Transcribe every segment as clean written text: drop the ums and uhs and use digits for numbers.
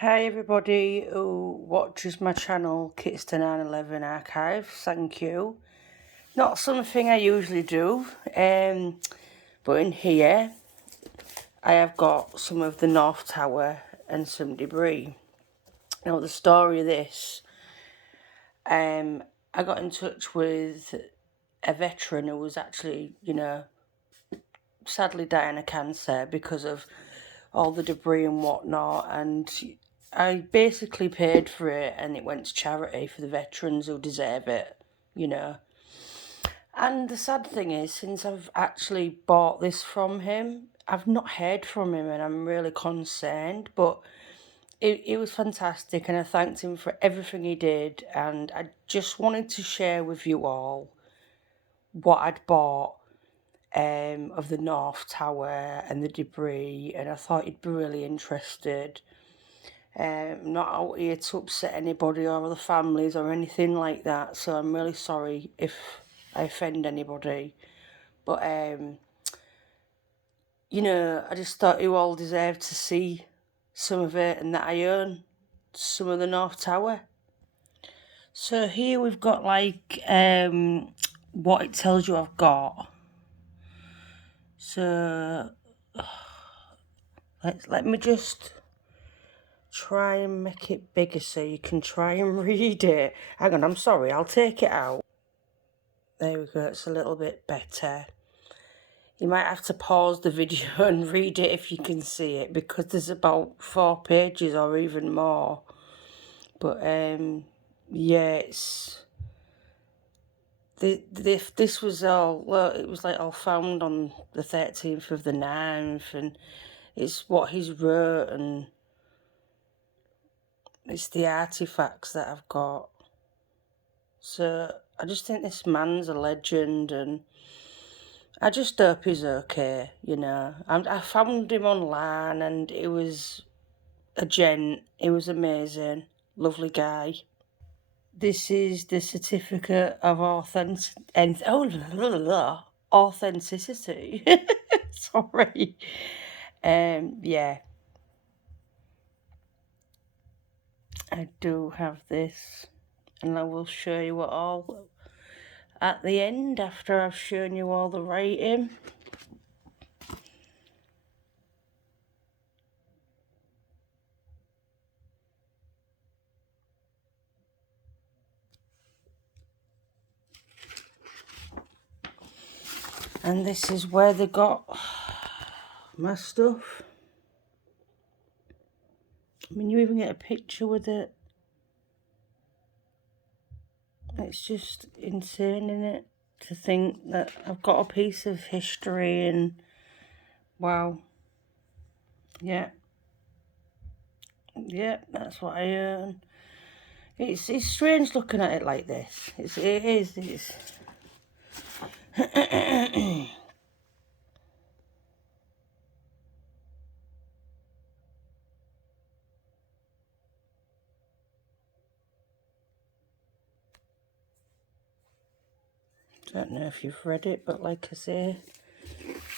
Hi everybody who watches my channel Kitster 911 Archive, thank you. Not something I usually do, but in here I have got some of the North Tower and some debris. Now the story of this, I got in touch with a veteran who was actually, sadly dying of cancer because of all the debris and whatnot, and I basically paid for it and it went to charity for the veterans who deserve it, And the sad thing is, since I've actually bought this from him, I've not heard from him and I'm really concerned, but it was fantastic and I thanked him for everything he did, and I just wanted to share with you all what I'd bought of the North Tower and the debris, and I thought you'd be really interested. I'm not out here to upset anybody or the families or anything like that, so I'm really sorry if I offend anybody. But, I just thought you all deserved to see some of it, and that I own some of the North Tower. So here we've got what it tells you I've got. So let me just try and make it bigger so you can try and read it. Hang on, I'm sorry, I'll take it out. There we go, it's a little bit better. You might have to pause the video and read it if you can see it, because there's about 4 pages or even more. But yeah, it's this was all, well, it was like all found on the 13th of the 9th, and it's what he's wrote, and it's the artifacts that I've got. So I just think this man's a legend, and I just hope he's okay, I found him online and he was a gent. He was amazing, lovely guy. This is the certificate of authenticity. Sorry. Yeah. I do have this, and I will show you it all at the end after I've shown you all the writing. And this is where they got my stuff. I mean, you even get a picture with it. It's just insane, isn't it? To think that I've got a piece of history, and wow. Yeah. Yeah, that's what I earn. It's strange looking at it like this. It is. Don't know if you've read it, but like I say,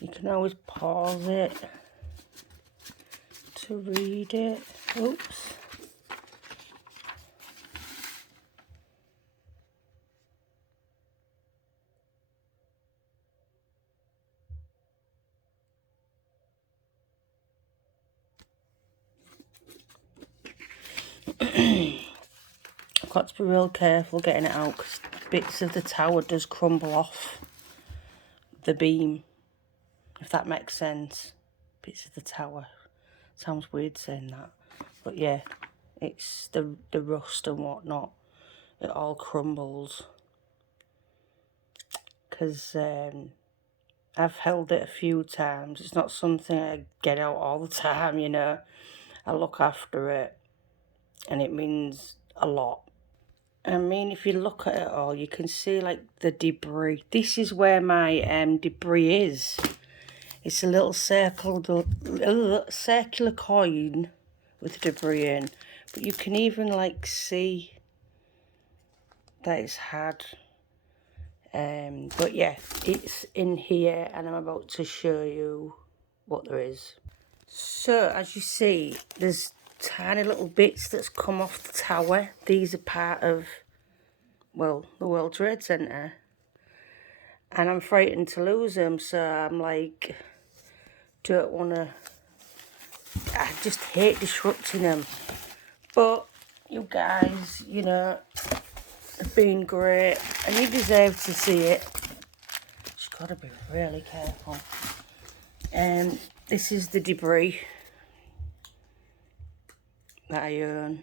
you can always pause it to read it. Oops. I've got to be real careful getting it out, because bits of the tower does crumble off the beam, if that makes sense. Bits of the tower. Sounds weird saying that, but yeah, it's the rust and whatnot. It all crumbles, because I've held it a few times. It's not something I get out all the time, I look after it, and it means a lot. I mean, if you look at it all, you can see like the debris. This is where my debris is. It's a little circular coin with debris in, but you can even like see that it's had. But yeah, it's in here, and I'm about to show you what there is. So as you see, there's tiny little bits that's come off the tower. These are part of, well, the World Trade Centre. And I'm frightened to lose them, so I'm like, don't want to, I just hate disrupting them. But you guys, you know, have been great, and you deserve to see it. Just got to be really careful. This is the debris that I own,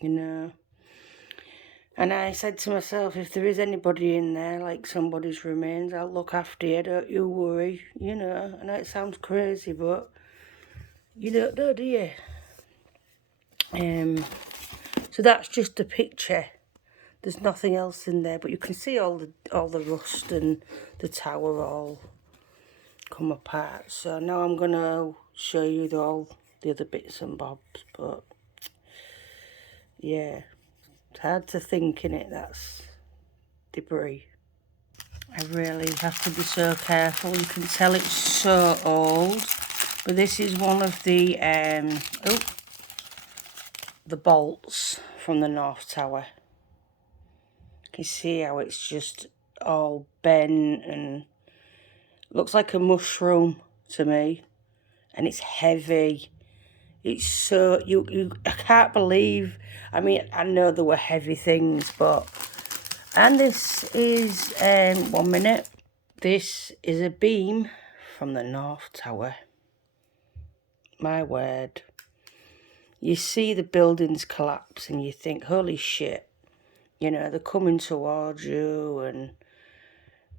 you know. And I said to myself, if there is anybody in there, like somebody's remains, I'll look after you, don't you worry, you know. I know it sounds crazy, but you don't know, do you? So that's just a picture. There's nothing else in there, but you can see all the rust and the tower all come apart. So now I'm gonna show you all the other bits and bobs, but yeah, it's hard to think in it. That's debris. I really have to be so careful. You can tell it's so old, but this is one of the bolts from the North Tower. You can see how it's just all bent and looks like a mushroom to me, and it's heavy. It's so I can't believe. I mean, I know there were heavy things, but and this is 1 minute. This is a beam from the North Tower. My word. You see the buildings collapse and you think, holy shit, you know, they're coming towards you, and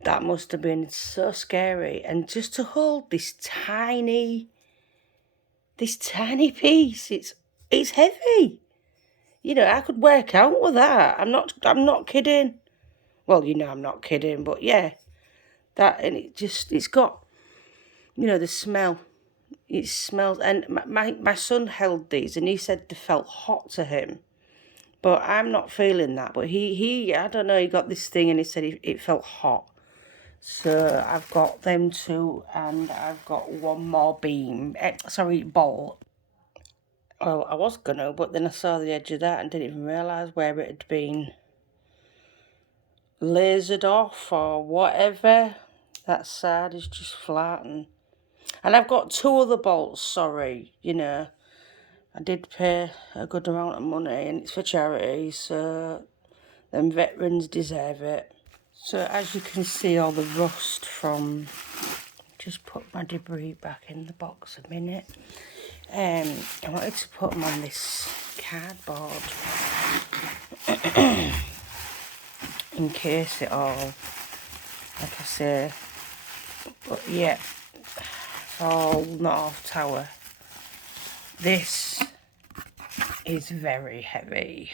that must have been so scary. And just to hold this tiny piece, it's heavy. You know, I could work out with that. I'm not kidding. Well, you know I'm not kidding, but yeah. That, and it's got, you know, the smell. It smells, and my son held these and he said they felt hot to him. But I'm not feeling that. But he I don't know, he got this thing and he said it felt hot. So I've got them two, and I've got one more bolt. Well, I was gonna, but then I saw the edge of that and didn't even realise where it had been lasered off or whatever. That side is just flat, and I've got two other bolts, sorry, you know. I did pay a good amount of money, and it's for charity, so them veterans deserve it. So as you can see, all the rust from, just put my debris back in the box a minute. I wanted to put them on this cardboard in case it all, like I say, but yeah, all North Tower. This is very heavy.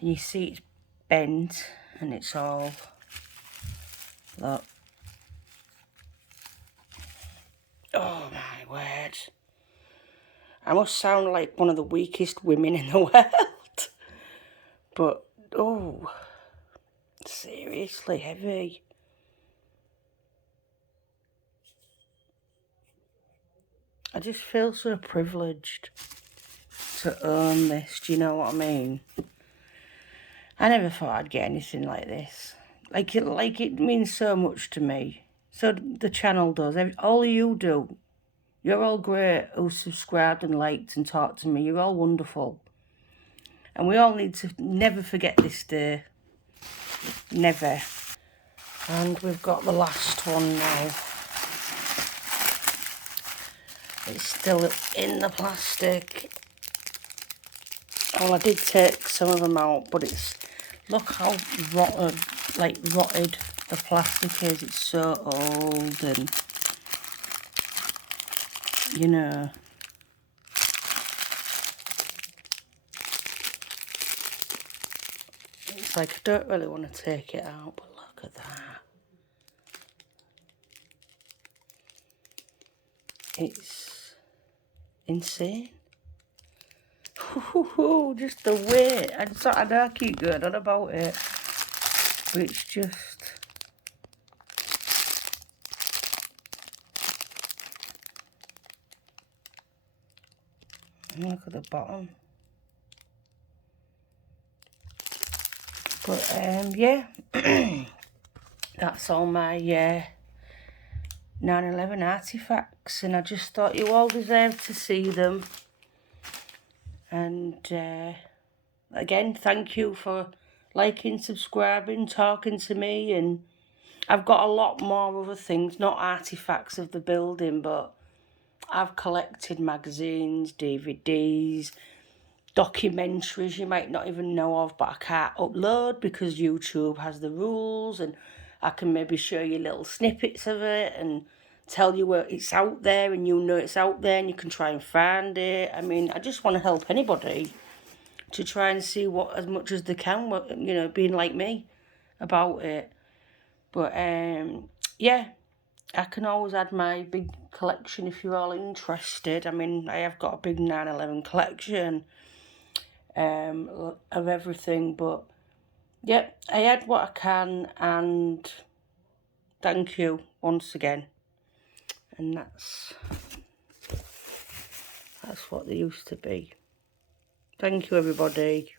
You see it's bent and it's all, look. Oh my word. I must sound like one of the weakest women in the world. But, oh, seriously heavy. I just feel so privileged to own this, do you know what I mean? I never thought I'd get anything like this. Like it means so much to me. So the channel does. All you do. You're all great who subscribed and liked and talked to me. You're all wonderful. And we all need to never forget this day. Never. And we've got the last one now. It's still in the plastic. Oh, I did take some of them out, but it's, look how rotted the plastic is. It's so old, and you know. It's like I don't really want to take it out, but look at that. It's insane. Just the weight. I know I keep going on about it, but it's just. Look at the bottom. But yeah, that's all my 9/11 artifacts, and I just thought you all deserved to see them. And again, thank you for liking, subscribing, talking to me. And I've got a lot more other things, not artifacts of the building, but I've collected magazines, DVDs, documentaries you might not even know of, but I can't upload because YouTube has the rules, and I can maybe show you little snippets of it and tell you where it's out there, and you know it's out there and you can try and find it. I mean, I just want to help anybody to try and see what as much as they can, you know, being like me about it. But yeah, I can always add my big collection if you're all interested. I mean, I have got a big 9/11 collection of everything, but yeah, I had what I can, and thank you once again. And that's what they used to be. Thank you, everybody.